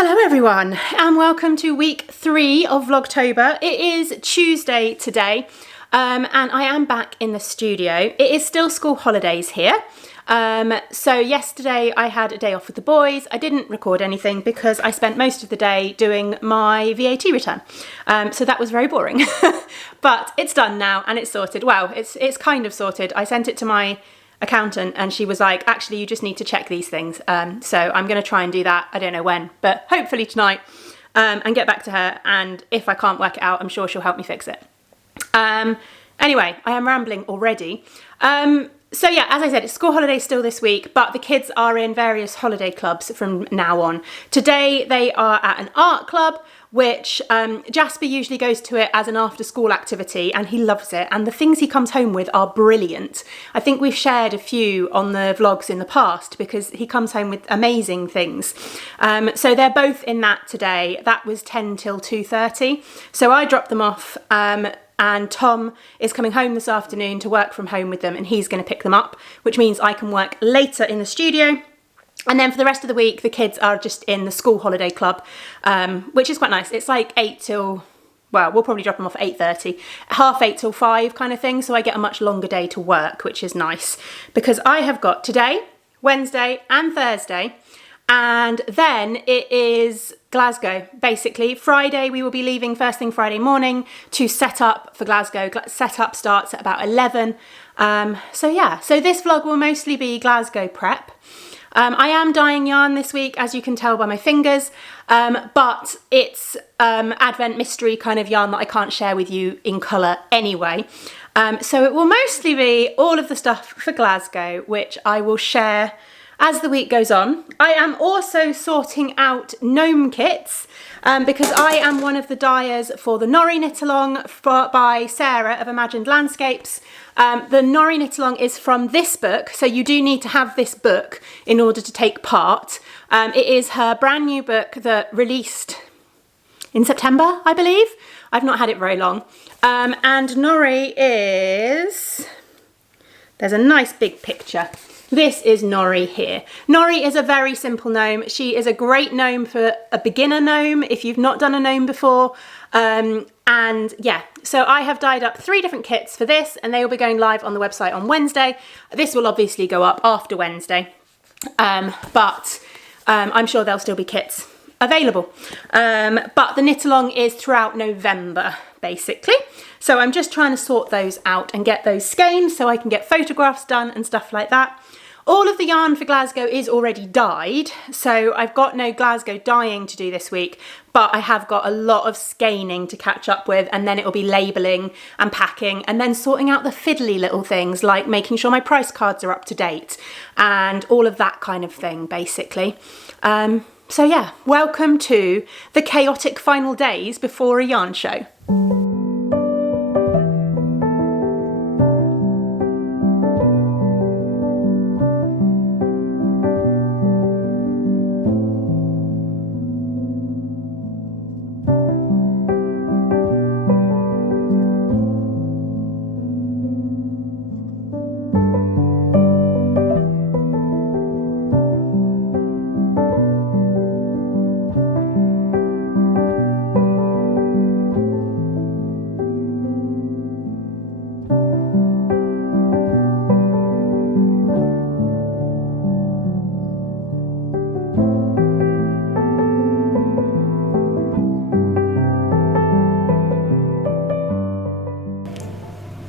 Hello everyone and welcome to week 3 of Vlogtober. It is Tuesday today and I am back in the studio. It is still school holidays here. So yesterday I had a day off with the boys. I didn't record anything because I spent most of the day doing my VAT return. So that was very boring, but it's done now and it's sorted. Well, it's kind of sorted. I sent it to my accountant and she was like, actually you just need to check these things. So I'm going to try and do that. I don't know when, but hopefully tonight, and get back to her. And if I can't work it out, I'm sure she'll help me fix it. Anyway, I am rambling already. So yeah, as I said, it's school holidays still this week, but the kids are in various holiday clubs from now on. Today they are at an art club, which Jasper usually goes to it as an after school activity and he loves it. And the things he comes home with are brilliant. I think we've shared a few on the vlogs in the past because he comes home with amazing things. So they're both in that today. That was 10 till 2:30. So I dropped them off. And Tom is coming home this afternoon to work from home with them and he's going to pick them up, which means I can work later in the studio. And then for the rest of the week, the kids are just in the school holiday club, which is quite nice. It's like 8 till, well, we'll probably drop them off at 8:30, 8:30 till 5 kind of thing. So I get a much longer day to work, which is nice because I have got today, Wednesday and Thursday. And then it is Glasgow, basically. Friday, we will be leaving first thing Friday morning to set up for Glasgow. Set up starts at about 11. So yeah, so this vlog will mostly be Glasgow prep. I am dyeing yarn this week, as you can tell by my fingers, but it's Advent mystery kind of yarn that I can't share with you in colour anyway. So it will mostly be all of the stuff for Glasgow, which I will share as the week goes on. I am also sorting out Gnome kits because I am one of the dyers for the Nori knit along by Sarah of Imagined Landscapes. The Nori knit along is from this book, so you do need to have this book in order to take part. It is her brand new book that released in September, I believe. I've not had it very long. And Nori is, there's a nice big picture. This is Nori here. Nori is a very simple gnome. She is a great gnome for a beginner gnome if you've not done a gnome before. And yeah, so I have dyed up 3 different kits for this and they will be going live on the website on Wednesday. This will obviously go up after Wednesday, but I'm sure there'll still be kits available. But the knit along is throughout November, basically. So I'm just trying to sort those out and get those skeined so I can get photographs done and stuff like that. All of the yarn for Glasgow is already dyed, so I've got no Glasgow dyeing to do this week, but I have got a lot of skeining to catch up with, and then it'll be labelling and packing and then sorting out the fiddly little things like making sure my price cards are up to date and all of that kind of thing, basically. So yeah, welcome to the chaotic final days before a yarn show.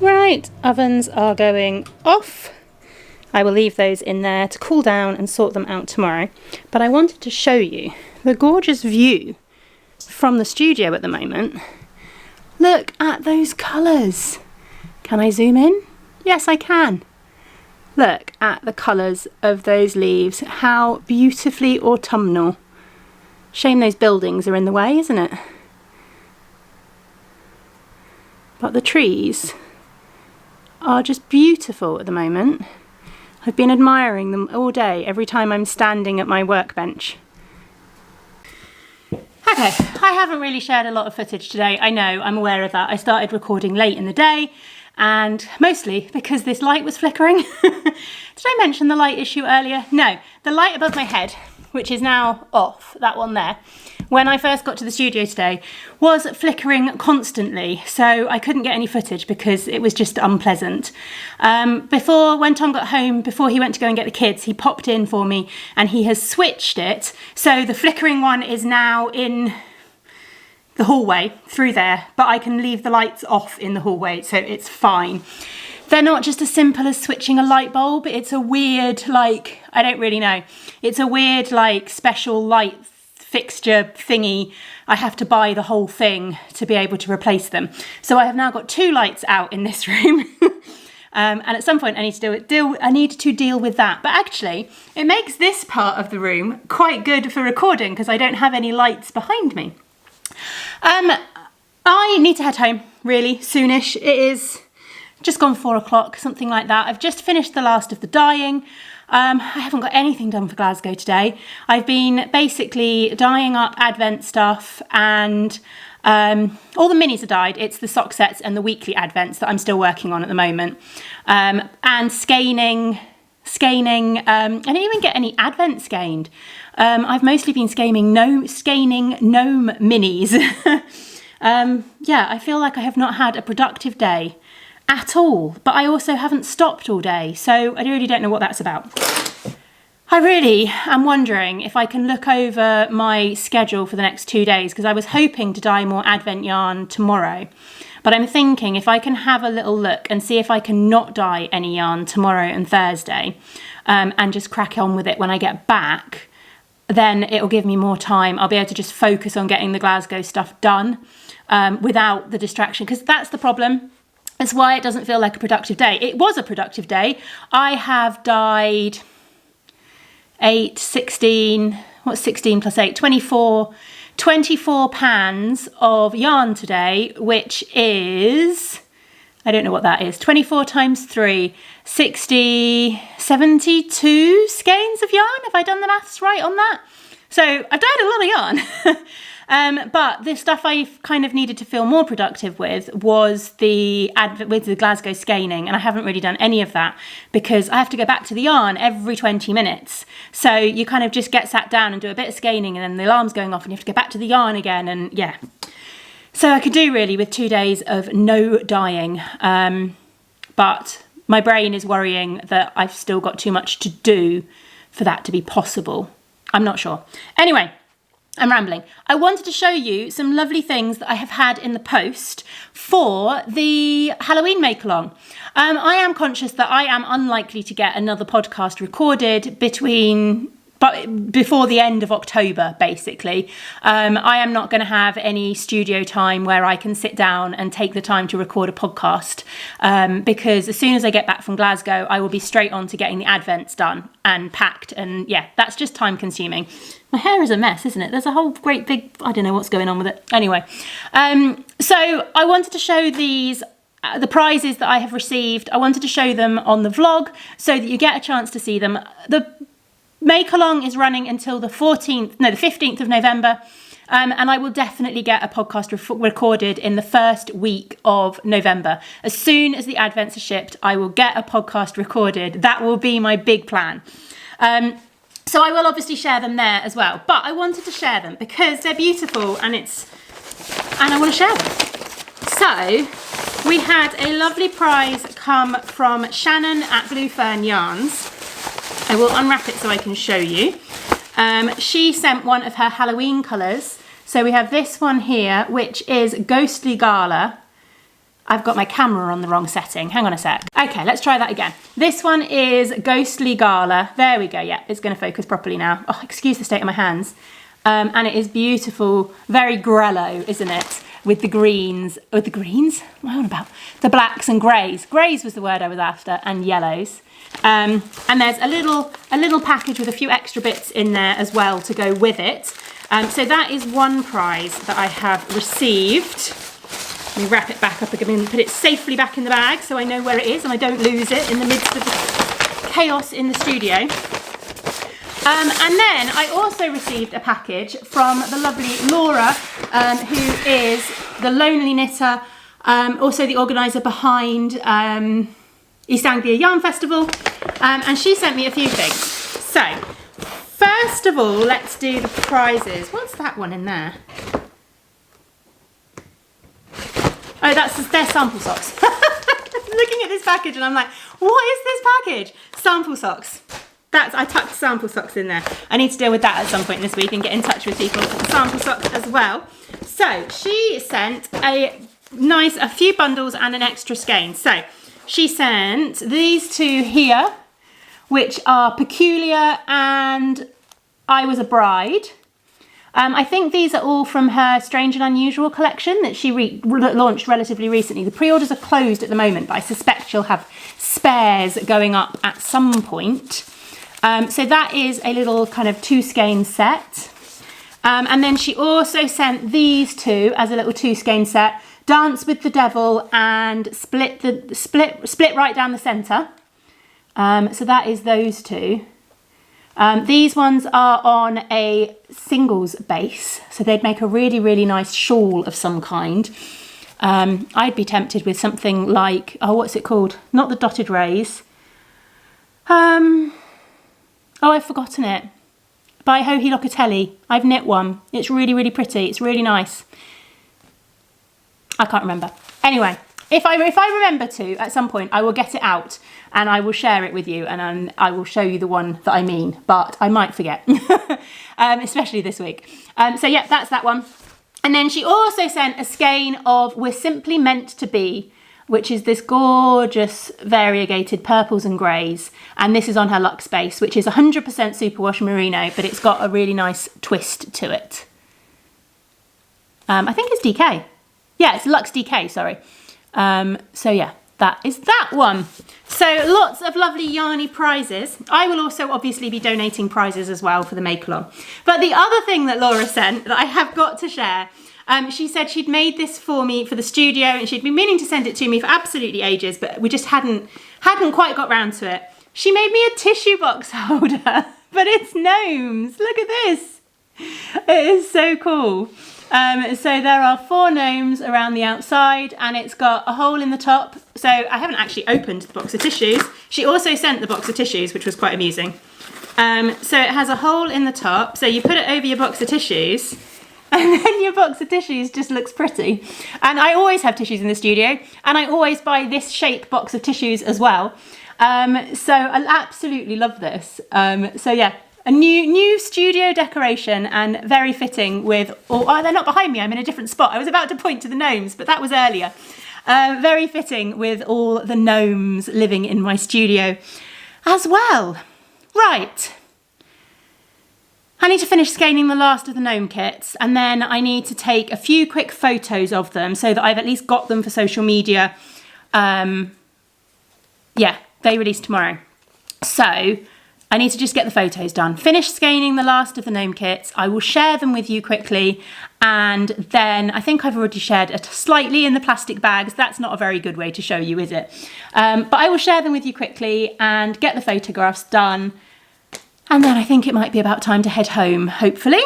Right, ovens are going off. I will leave those in there to cool down and sort them out tomorrow. But I wanted to show you the gorgeous view from the studio at the moment. Look at those colours. Can I zoom in? Yes, I can. Look at the colours of those leaves. How beautifully autumnal. Shame those buildings are in the way, isn't it? But the trees are just beautiful at the moment. I've been admiring them all day, every time I'm standing at my workbench. Okay, I haven't really shared a lot of footage today. I know, I'm aware of that. I started recording late in the day and mostly because this light was flickering. Did I mention the light issue earlier? No, the light above my head which is now off, that one there, when I first got to the studio today, was flickering constantly, so I couldn't get any footage because it was just unpleasant. When Tom got home, before he went to go and get the kids, he popped in for me and he has switched it, so the flickering one is now in the hallway through there, but I can leave the lights off in the hallway, so it's fine. They're not just as simple as switching a light bulb, it's a weird, like, I don't really know, it's a weird, like, special light fixture thingy. I have to buy the whole thing to be able to replace them. So I have now got 2 lights out in this room. And at some point I need to deal with that. But actually, it makes this part of the room quite good for recording because I don't have any lights behind me. I need to head home really soonish. It is just gone 4 o'clock, something like that. I've just finished the last of the dyeing. I haven't got anything done for Glasgow today. I've been basically dyeing up Advent stuff, and all the minis are dyed. It's the sock sets and the weekly Advents that I'm still working on at the moment. And scanning. I didn't even get any Advent scanned. I've mostly been scanning Gnome minis. Yeah, I feel like I have not had a productive day at all, but I also haven't stopped all day, so I really don't know what that's about. I really am wondering if I can look over my schedule for the next 2 days, because I was hoping to dye more Advent yarn tomorrow, but I'm thinking if I can have a little look and see if I can not dye any yarn tomorrow and Thursday, and just crack on with it when I get back, then it'll give me more time. I'll be able to just focus on getting the Glasgow stuff done without the distraction, because that's the problem. That's why it doesn't feel like a productive day. It was a productive day. I have dyed 8, 16, what's 16 plus 8? 24 pans of yarn today, which is, I don't know what that is, 24 times 3, 60, 72 skeins of yarn. Have I done the maths right on that? So I've dyed a lot of yarn. But the stuff I kind of needed to feel more productive with was the Glasgow scanning, and I haven't really done any of that because I have to go back to the yarn every 20 minutes. So you kind of just get sat down and do a bit of scanning, and then the alarm's going off and you have to go back to the yarn again, and yeah. So I could do really with 2 days of no dyeing, but my brain is worrying that I've still got too much to do for that to be possible. I'm not sure. Anyway, I'm rambling. I wanted to show you some lovely things that I have had in the post for the Halloween make-along. I am conscious that I am unlikely to get another podcast recorded before the end of October, basically. I am not going to have any studio time where I can sit down and take the time to record a podcast, because as soon as I get back from Glasgow, I will be straight on to getting the Advents done and packed, and yeah, that's just time consuming. My hair is a mess, isn't it? There's a whole great big, I don't know what's going on with it. Anyway, so I wanted to show these the prizes that I have received. I wanted to show them on the vlog so that you get a chance to see them. The make-along is running until the 15th of November, and I will definitely get a podcast recorded in the first week of November. As soon as the Advents are shipped, I will get a podcast recorded. That will be my big plan. So I will obviously share them there as well, but I wanted to share them because they're beautiful and I want to share them. So we had a lovely prize come from Shannon at Blue Fern Yarns. I will unwrap it so I can show you. She sent one of her Halloween colours. So we have this one here, which is Ghostly Gala. I've got my camera on the wrong setting. Hang on a sec. Okay, let's try that again. This one is Ghostly Gala. There we go. Yeah, it's going to focus properly now. Oh, excuse the state of my hands. And it is beautiful. Very Grello, isn't it? With the greens. Oh, the greens? What am I on about? The blacks and greys. Greys was the word I was after, and yellows. And there's a little package with a few extra bits in there as well to go with it. So that is one prize that I have received. Let me wrap it back up again and put it safely back in the bag so I know where it is and I don't lose it in the midst of the chaos in the studio. And then I also received a package from the lovely Laura, who is the Lonely Knitter, also the organiser behind East Anglia Yarn Festival, and she sent me a few things. So, first of all, let's do the prizes. What's that one in there? Oh, they're sample socks. Looking at this package and I'm like, what is this package? Sample socks. I tucked sample socks in there. I need to deal with that at some point this week and get in touch with people for the sample socks as well. So she sent a few bundles and an extra skein. So she sent these two here, which are Peculiar and I Was a Bride. I think these are all from her Strange and Unusual collection that she launched relatively recently. The pre-orders are closed at the moment, but I suspect she'll have spares going up at some point. So that is a little kind of 2 skein set. And then she also sent these two as a little 2 skein set, Dance with the Devil and Split Right Down the Centre. So that is those two. These ones are on a singles base, so they'd make a really, really nice shawl of some kind. I'd be tempted with something like, oh, what's it called? Not the dotted rays. Oh, I've forgotten it. By Hohi Locatelli. I've knit one. It's really, really pretty. It's really nice. I can't remember. Anyway, if I remember to, at some point, I will get it out and I will share it with you and I will show you the one that I mean, but I might forget, especially this week. So yeah, that's that one. And then she also sent a skein of We're Simply Meant to Be, which is this gorgeous variegated purples and greys. And this is on her Luxe base, which is 100% superwash merino, but it's got a really nice twist to it. I think it's DK. Yeah, it's Luxe DK, sorry. So yeah, that is that one. So lots of lovely yarny prizes. I will also obviously be donating prizes as well for the make-along. But the other thing that Laura sent that I have got to share, she said she'd made this for me for the studio and she'd been meaning to send it to me for absolutely ages, but we just hadn't quite got round to it. She made me a tissue box holder, but it's gnomes. Look at this. It is so cool. So there are 4 gnomes around the outside and it's got a hole in the top. So I haven't actually opened the box of tissues. She also sent the box of tissues, which was quite amusing. So it has a hole in the top. So you put it over your box of tissues and then your box of tissues just looks pretty. And I always have tissues in the studio and I always buy this shape box of tissues as well. So I absolutely love this. So yeah. A new studio decoration and very fitting with, oh, they're not behind me, I'm in a different spot. I was about to point to the gnomes, but that was earlier. Very fitting with all the gnomes living in my studio as well. Right. I need to finish scanning the last of the gnome kits and then I need to take a few quick photos of them so that I've at least got them for social media. Yeah, they release tomorrow. So I need to just get the photos done. Finish scanning the last of the gnome kits. I will share them with you quickly. And then I think I've already shared it slightly in the plastic bags. That's not a very good way to show you, is it? But I will share them with you quickly and get the photographs done. And then I think it might be about time to head home, hopefully.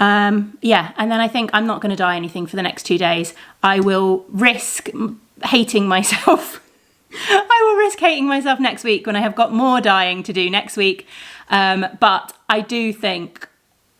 Yeah, and then I think I'm not going to dye anything for the next 2 days. I will risk hating myself. I will risk hating myself next week when I have got more dyeing to do next week. But I do think,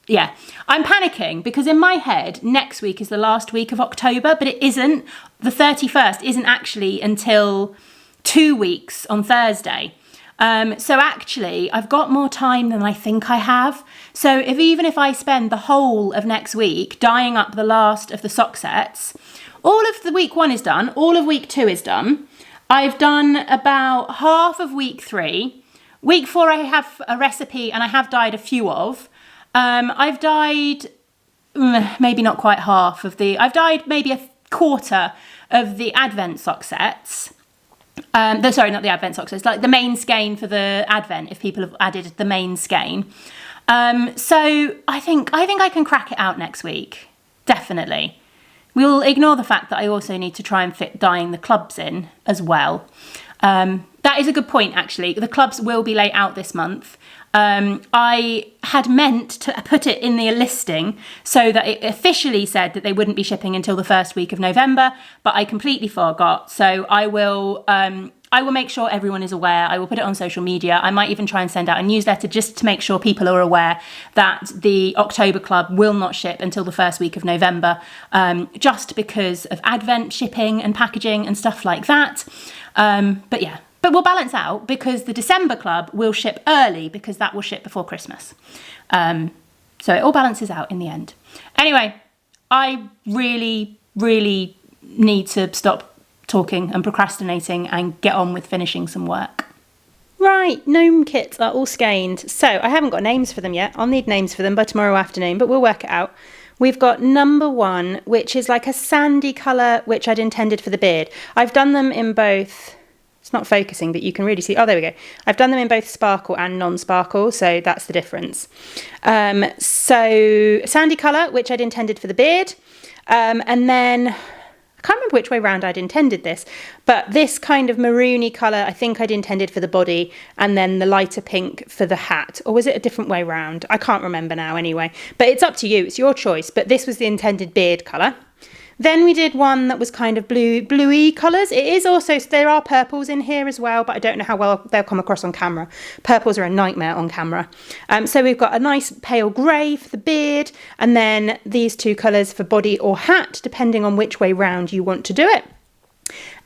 yeah, I'm panicking because in my head, next week is the last week of October, but it isn't. The 31st isn't actually until 2 weeks on Thursday. So actually, I've got more time than I think I have. So even if I spend the whole of next week dyeing up the last of the sock sets, all of the week 1 is done, all of week 2 is done. I've done about half of week 3. Week 4 I have a recipe and I have dyed a few of. I've dyed maybe not quite half of the, I've dyed maybe a quarter of the Advent sock sets. Sorry, not the Advent sock sets, like the main skein for the Advent, if people have added the main skein. So I think I can crack it out next week, definitely. We'll ignore the fact that I also need to try and fit dyeing the clubs in as well. That is a good point, actually. The clubs will be laid out this month. I had meant to put it in the listing so that it officially said that they wouldn't be shipping until the first week of November, but I completely forgot. So I will I will make sure everyone is aware. I will put it on social media. I might even try and send out a newsletter just to make sure people are aware that the October Club will not ship until the first week of November, just because of Advent shipping and packaging and stuff like that. But yeah, but we'll balance out because the December Club will ship early because that will ship before Christmas. So it all balances out in the end. Anyway, I really, really need to stop talking and procrastinating and get on with finishing some work. Right, gnome kits are all skeined. So I haven't got names for them yet. I'll need names for them by tomorrow afternoon, but we'll work it out. We've got number 1, which is like a sandy colour, which I'd intended for the beard. I've done them in both... It's not focusing, but you can really see. Oh, there we go. I've done them in both sparkle and non-sparkle, so that's the difference. So sandy colour, which I'd intended for the beard. And then, I can't remember which way round I'd intended this, but this kind of maroony colour, I think I'd intended for the body, and then the lighter pink for the hat. Or was it a different way round? I can't remember now anyway. But it's up to you. It's your choice. But this was the intended beard colour. Then we did one that was kind of bluey colours. It is also, there are purples in here as well, but I don't know how well they'll come across on camera. Purples are a nightmare on camera. So we've got a nice pale grey for the beard, and then these 2 colours for body or hat, depending on which way round you want to do it.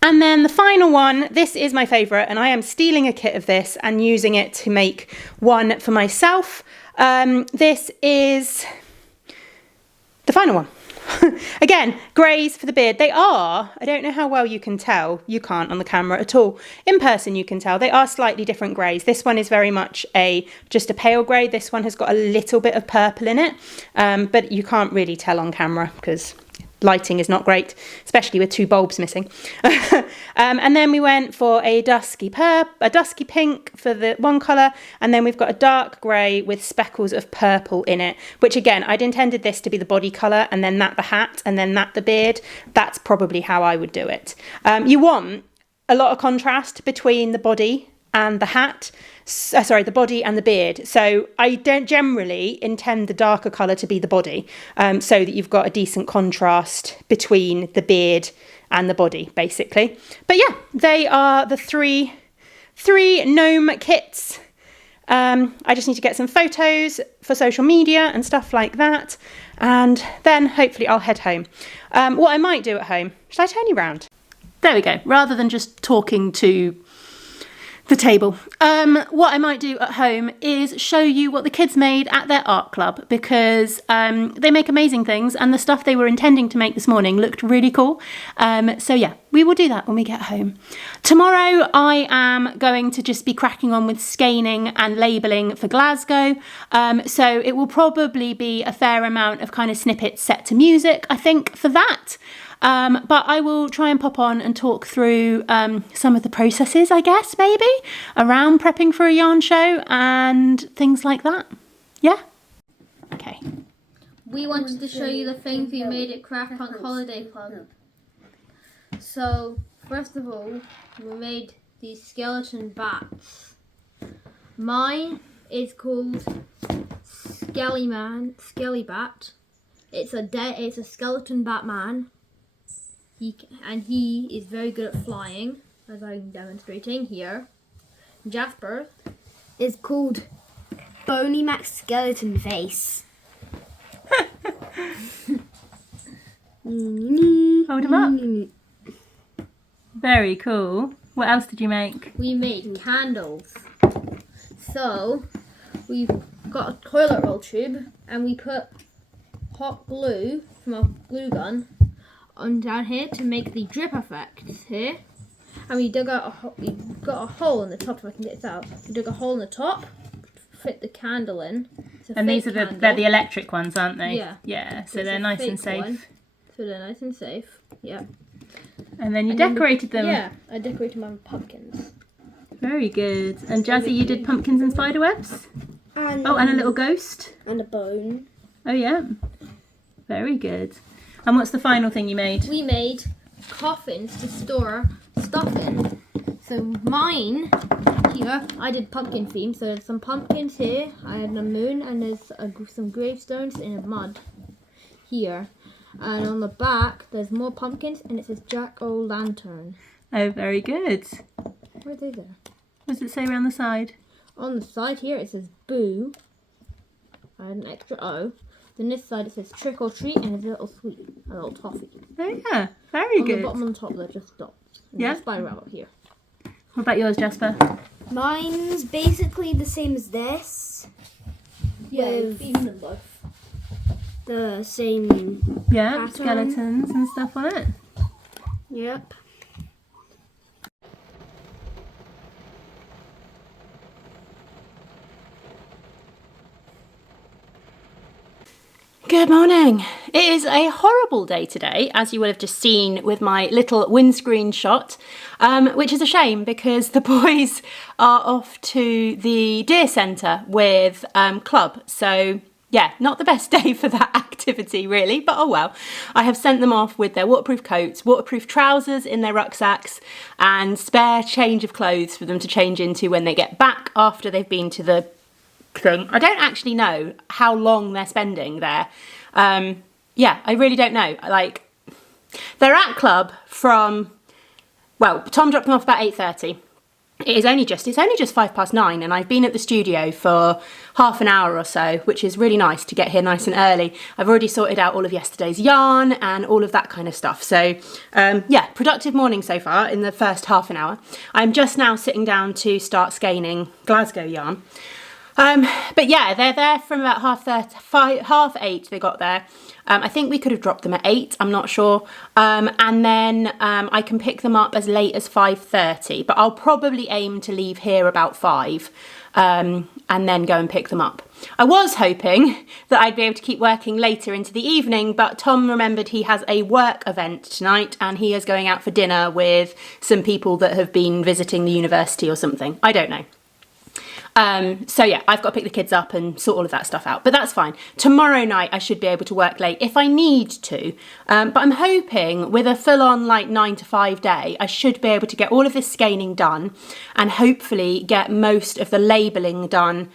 And then the final one, this is my favourite, and I am stealing a kit of this and using it to make one for myself. This is the final one. Again, greys for the beard. They are, I don't know how well you can tell, you can't on the camera at all. In person you can tell, they are slightly different greys. This one is very much just a pale grey. This one has got a little bit of purple in it, but you can't really tell on camera because lighting is not great, especially with 2 bulbs missing. And then we went for a dusky pink for the one colour, and then we've got a dark grey with speckles of purple in it, which again, I'd intended this to be the body colour, and then that the hat, and then that the beard. That's probably how I would do it. You want a lot of contrast between the body and the hat, the body and the beard. So I don't generally intend the darker colour to be the body, so that you've got a decent contrast between the beard and the body, basically. But yeah, they are the three gnome kits. I just need to get some photos for social media and stuff like that, and then hopefully I'll head home. What I might do at home, should I turn you round? There we go, rather than just talking to the table. What I might do at home is show you what the kids made at their art club, because they make amazing things, and the stuff they were intending to make this morning looked really cool. So yeah, we will do that when we get home. Tomorrow I am going to just be cracking on with skeining and labelling for Glasgow. So it will probably be a fair amount of kind of snippets set to music, I think, for that. But I will try and pop on and talk through some of the processes, I guess, maybe, around prepping for a yarn show and things like that. Yeah? Okay. We wanted to show you the things we made at Craft Punk Holiday Club. So, first of all, we made these skeleton bats. Mine is called Skelly Bat. It's a skeleton Batman. He is very good at flying, as I'm demonstrating here. Jasper is called Bony Max Skeleton Face. Hold him up. Very cool. What else did you make? We made candles. So, we've got a toilet roll tube, and we put hot glue from a glue gun on down here to make the drip effect here. And we dug out we got a hole in the top, if I can get this out. We dug a hole in the top, fit the candle in. And these are they're the electric ones, aren't they? Yeah. Yeah, so they're nice and safe. One. So they're nice and safe, yeah. And then you decorated them. Yeah, I decorated them with pumpkins. Very good. And Jazzy, you did pumpkins and spider webs? And a little ghost? And a bone. Oh yeah. Very good. And what's the final thing you made? We made coffins to store stuff in. So mine, here, I did pumpkin theme. So there's some pumpkins here, I had a moon, and there's some gravestones in a mud here. And on the back, there's more pumpkins, and it says Jack-O-Lantern. Oh, very good. Where are they there? What does it say around the side? On the side here it says boo. And an extra O. Then this side it says trick or treat and a little sweet, a little toffee. Oh yeah, very On good. the bottom and top they're just dots. And Yeah. a spider web up here. What about yours, Jasper? Mine's basically the same as this. With even them both. the same Yeah, pattern. skeletons and stuff on it. Yep. Good morning. It is a horrible day today, as you will have just seen with my little windscreen shot, which is a shame because the boys are off to the deer centre with club. So yeah, not the best day for that activity really, but oh well. I have sent them off with their waterproof coats, waterproof trousers in their rucksacks and spare change of clothes for them to change into when they get back after they've been to the thing. I don't actually know how long they're spending there. Yeah, I really don't know. Like, they're at club from, well, Tom dropped them off about 8:30. It's only just 9:05 and I've been at the studio for half an hour or so, which is really nice to get here nice and early. I've already sorted out all of yesterday's yarn and all of that kind of stuff. So yeah, productive morning so far in the first half an hour. I'm just now sitting down to start skeins Glasgow yarn. But yeah, they're there from about 8:30 they got there. I think we could have dropped them at 8, I'm not sure. And then I can pick them up as late as 5:30, but I'll probably aim to leave here about 5 and then go and pick them up. I was hoping that I'd be able to keep working later into the evening, but Tom remembered he has a work event tonight and he is going out for dinner with some people that have been visiting the university or something. I don't know. So yeah, I've got to pick the kids up and sort all of that stuff out, but that's fine. Tomorrow night I should be able to work late if I need to, but I'm hoping with a full-on like 9 to 5 day, I should be able to get all of this skeins done and hopefully get most of the labelling done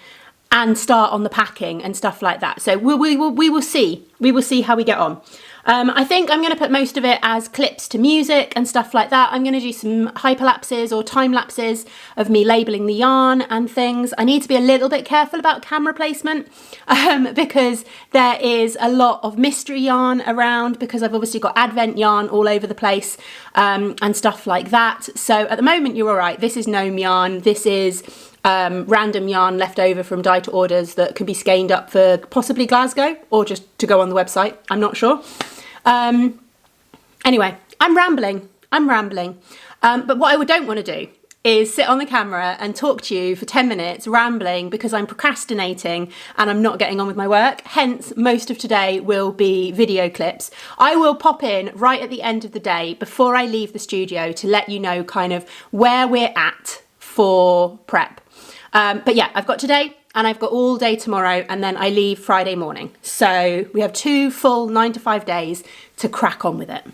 and start on the packing and stuff like that. So we will see. We will see how we get on. I think I'm going to put most of it as clips to music and stuff like that. I'm going to do some hyperlapses or time lapses of me labelling the yarn and things. I need to be a little bit careful about camera placement because there is a lot of mystery yarn around because I've obviously got Advent yarn all over the place and stuff like that. So at the moment you're all right. This is Gnome yarn. This is random yarn left over from dye to orders that can be skeined up for possibly Glasgow or just to go on the website. I'm not sure. Anyway, I'm rambling. But what I don't want to do is sit on the camera and talk to you for 10 minutes rambling because I'm procrastinating and I'm not getting on with my work. Hence, most of today will be video clips. I will pop in right at the end of the day before I leave the studio to let you know kind of where we're at for prep. But yeah, I've got today and I've got all day tomorrow and then I leave Friday morning. So we have 2 full 9 to 5 days to crack on with it.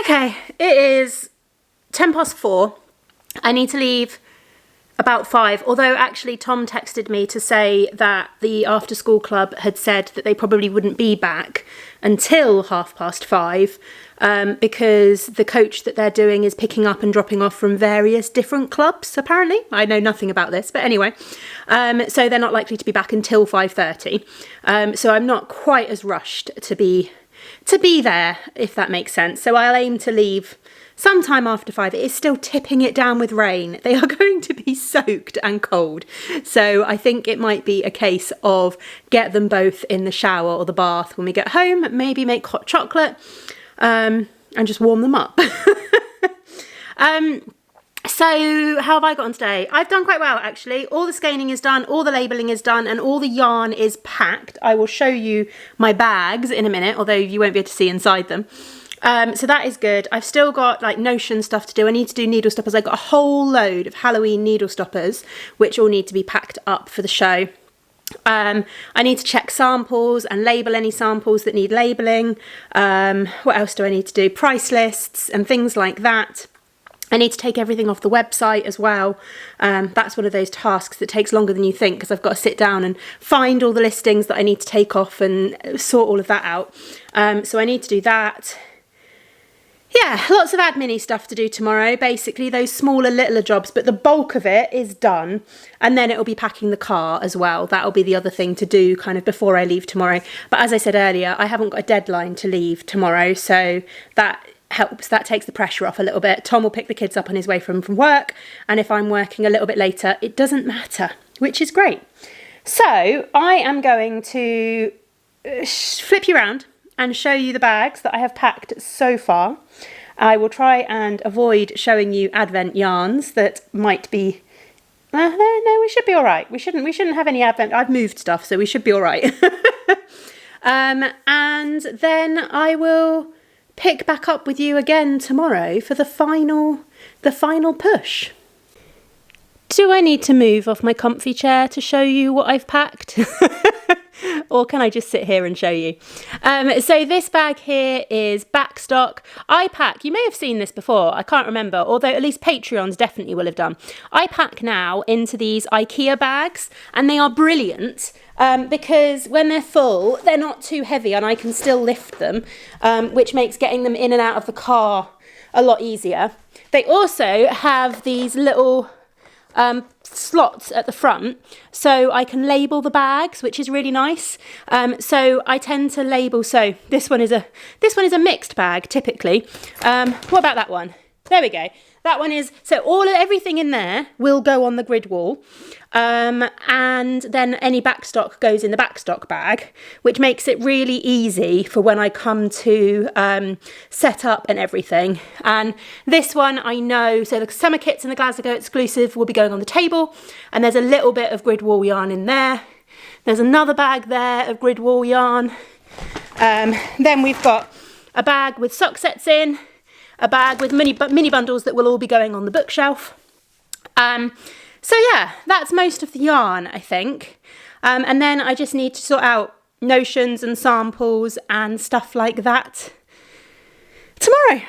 Okay, it is 4:10. I need to leave about 5, although actually Tom texted me to say that the after school club had said that they probably wouldn't be back until 5:30, because the coach that they're doing is picking up and dropping off from various different clubs, apparently. I know nothing about this, but anyway. So they're not likely to be back until 5:30. So I'm not quite as rushed to be there, if that makes sense. So I'll aim to leave sometime after 5. It is still tipping it down with rain. They are going to be soaked and cold. So I think it might be a case of get them both in the shower or the bath when we get home, maybe make hot chocolate, and just warm them up. So how have I got on today? I've done quite well, actually. All the skeins is done, all the labelling is done, and all the yarn is packed. I will show you my bags in a minute, although you won't be able to see inside them. So that is good. I've still got like Notion stuff to do. I need to do needle stoppers. I've got a whole load of Halloween needle stoppers, which all need to be packed up for the show. I need to check samples and label any samples that need labelling. What else do I need to do? Price lists and things like that. I need to take everything off the website as well. That's one of those tasks that takes longer than you think, because I've got to sit down and find all the listings that I need to take off and sort all of that out. So I need to do that. Yeah, lots of admin-y stuff to do tomorrow, basically those smaller, littler jobs, but the bulk of it is done, and then it'll be packing the car as well. That'll be the other thing to do kind of before I leave tomorrow. But as I said earlier, I haven't got a deadline to leave tomorrow, so that helps. That takes the pressure off a little bit. Tom will pick the kids up on his way from work, and if I'm working a little bit later, it doesn't matter, which is great. So I am going to flip you around and show you the bags that I have packed so far. I will try and avoid showing you advent yarns that might be... no, we should be all right. We shouldn't have any advent. I've moved stuff, so we should be all right. And then I will pick back up with you again tomorrow for the final push. Do I need to move off my comfy chair to show you what I've packed? Or can I just sit here and show you? So this bag here is backstock. I pack, you may have seen this before, I can't remember, although at least Patreons definitely will have done. I pack now into these IKEA bags, and they are brilliant because when they're full, they're not too heavy and I can still lift them, which makes getting them in and out of the car a lot easier. They also have these little slots at the front, so I can label the bags, which is really nice. So I tend to label. So this one is a mixed bag typically. What about that one? There we go. That one is, so everything in there will go on the grid wall, and then any backstock goes in the backstock bag, which makes it really easy for when I come to set up and everything. And this one I know, so the summer kits and the Glasgow exclusive will be going on the table, and there's a little bit of grid wall yarn in there. There's another bag there of grid wall yarn. Then we've got a bag with sock sets in, a bag with mini bundles that will all be going on the bookshelf. So yeah, that's most of the yarn, I think. And then I just need to sort out notions and samples and stuff like that tomorrow.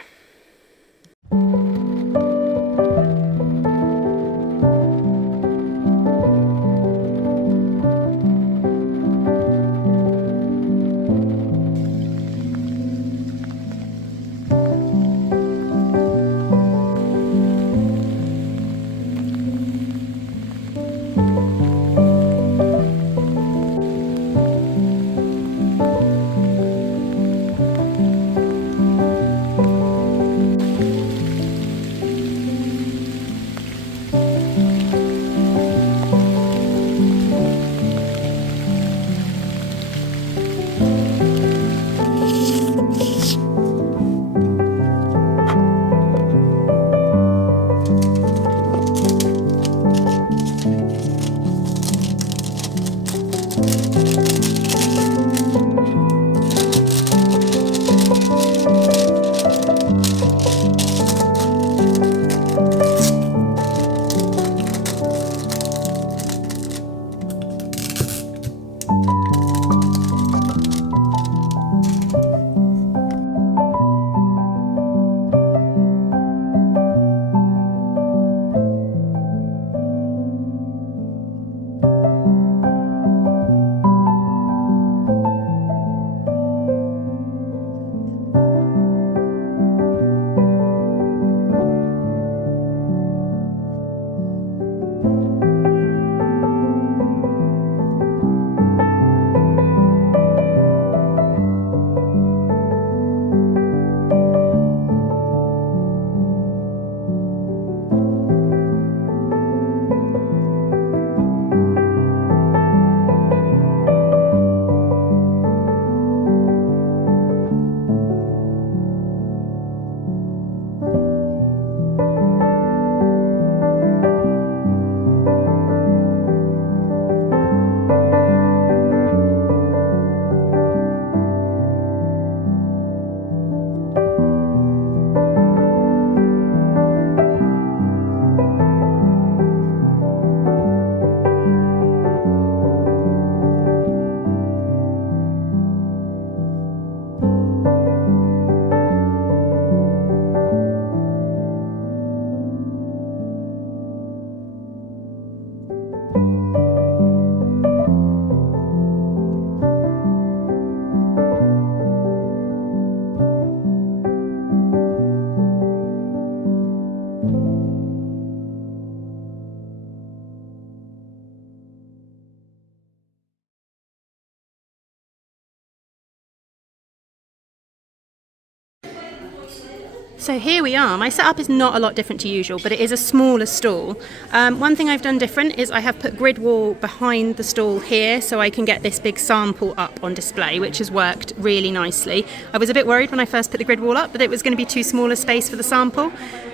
So here we are. My setup is not a lot different to usual, but it is a smaller stall. One thing I've done different is I have put grid wall behind the stall here so I can get this big sample up on display, which has worked really nicely. I was a bit worried when I first put the grid wall up that it was going to be too small a space for the sample,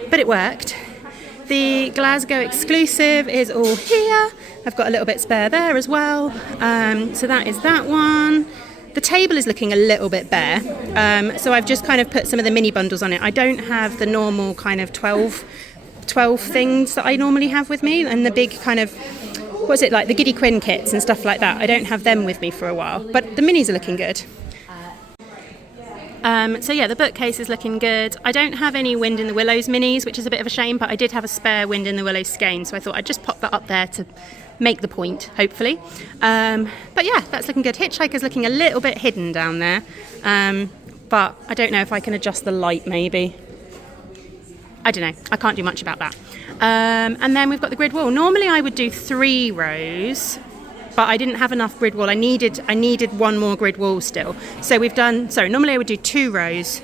but it worked. The Glasgow exclusive is all here. I've got a little bit spare there as well. So that is that one. The table is looking a little bit bare, so I've just kind of put some of the mini bundles on it. I don't have the normal kind of 12 things that I normally have with me, and the big kind of, what's it like, the Giddy Quinn kits and stuff like that. I don't have them with me for a while, but the minis are looking good. So yeah, the bookcase is looking good. I don't have any Wind in the Willows minis, which is a bit of a shame, but I did have a spare Wind in the Willows skein, so I thought I'd just pop that up there to make the point, hopefully. But yeah, that's looking good. Hitchhiker's looking a little bit hidden down there, but I don't know if I can adjust the light maybe. I don't know, I can't do much about that. And then we've got the grid wall. Normally I would do 3 rows, but I didn't have enough grid wall. I needed one more grid wall still. So we've done, normally I would do 2 rows,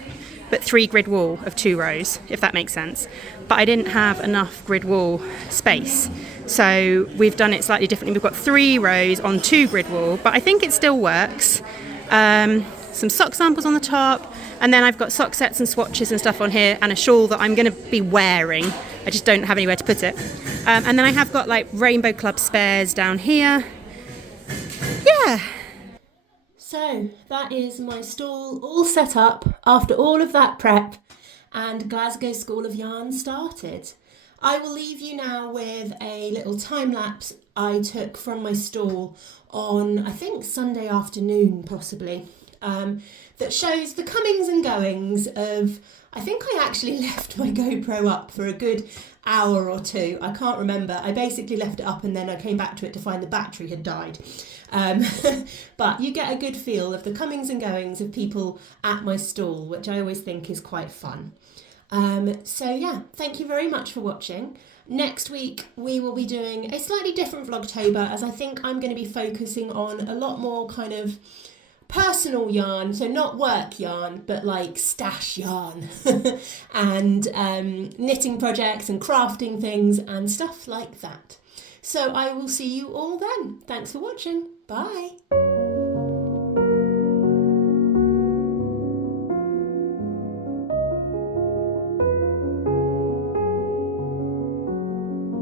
but 3 grid wall of 2 rows, if that makes sense. But I didn't have enough grid wall space. So we've done it slightly differently. We've got 3 rows on 2 grid wall, but I think it still works. Some sock samples on the top, and then I've got sock sets and swatches and stuff on here, and a shawl that I'm going to be wearing. I just don't have anywhere to put it. And then I have got like Rainbow Club spares down here. Yeah. So that is my stall all set up after all of that prep, and Glasgow School of Yarn started. I will leave you now with a little time lapse I took from my stall on, I think, Sunday afternoon possibly, that shows the comings and goings of, I think I actually left my GoPro up for a good hour or 2. I can't remember. I basically left it up and then I came back to it to find the battery had died. But you get a good feel of the comings and goings of people at my stall, which I always think is quite fun. So yeah, thank you very much for watching. Next week we will be doing a slightly different Vlogtober, as I think I'm going to be focusing on a lot more kind of personal yarn, so not work yarn, but like stash yarn and knitting projects and crafting things and stuff like that. So I will see you all then. Thanks for watching. Bye.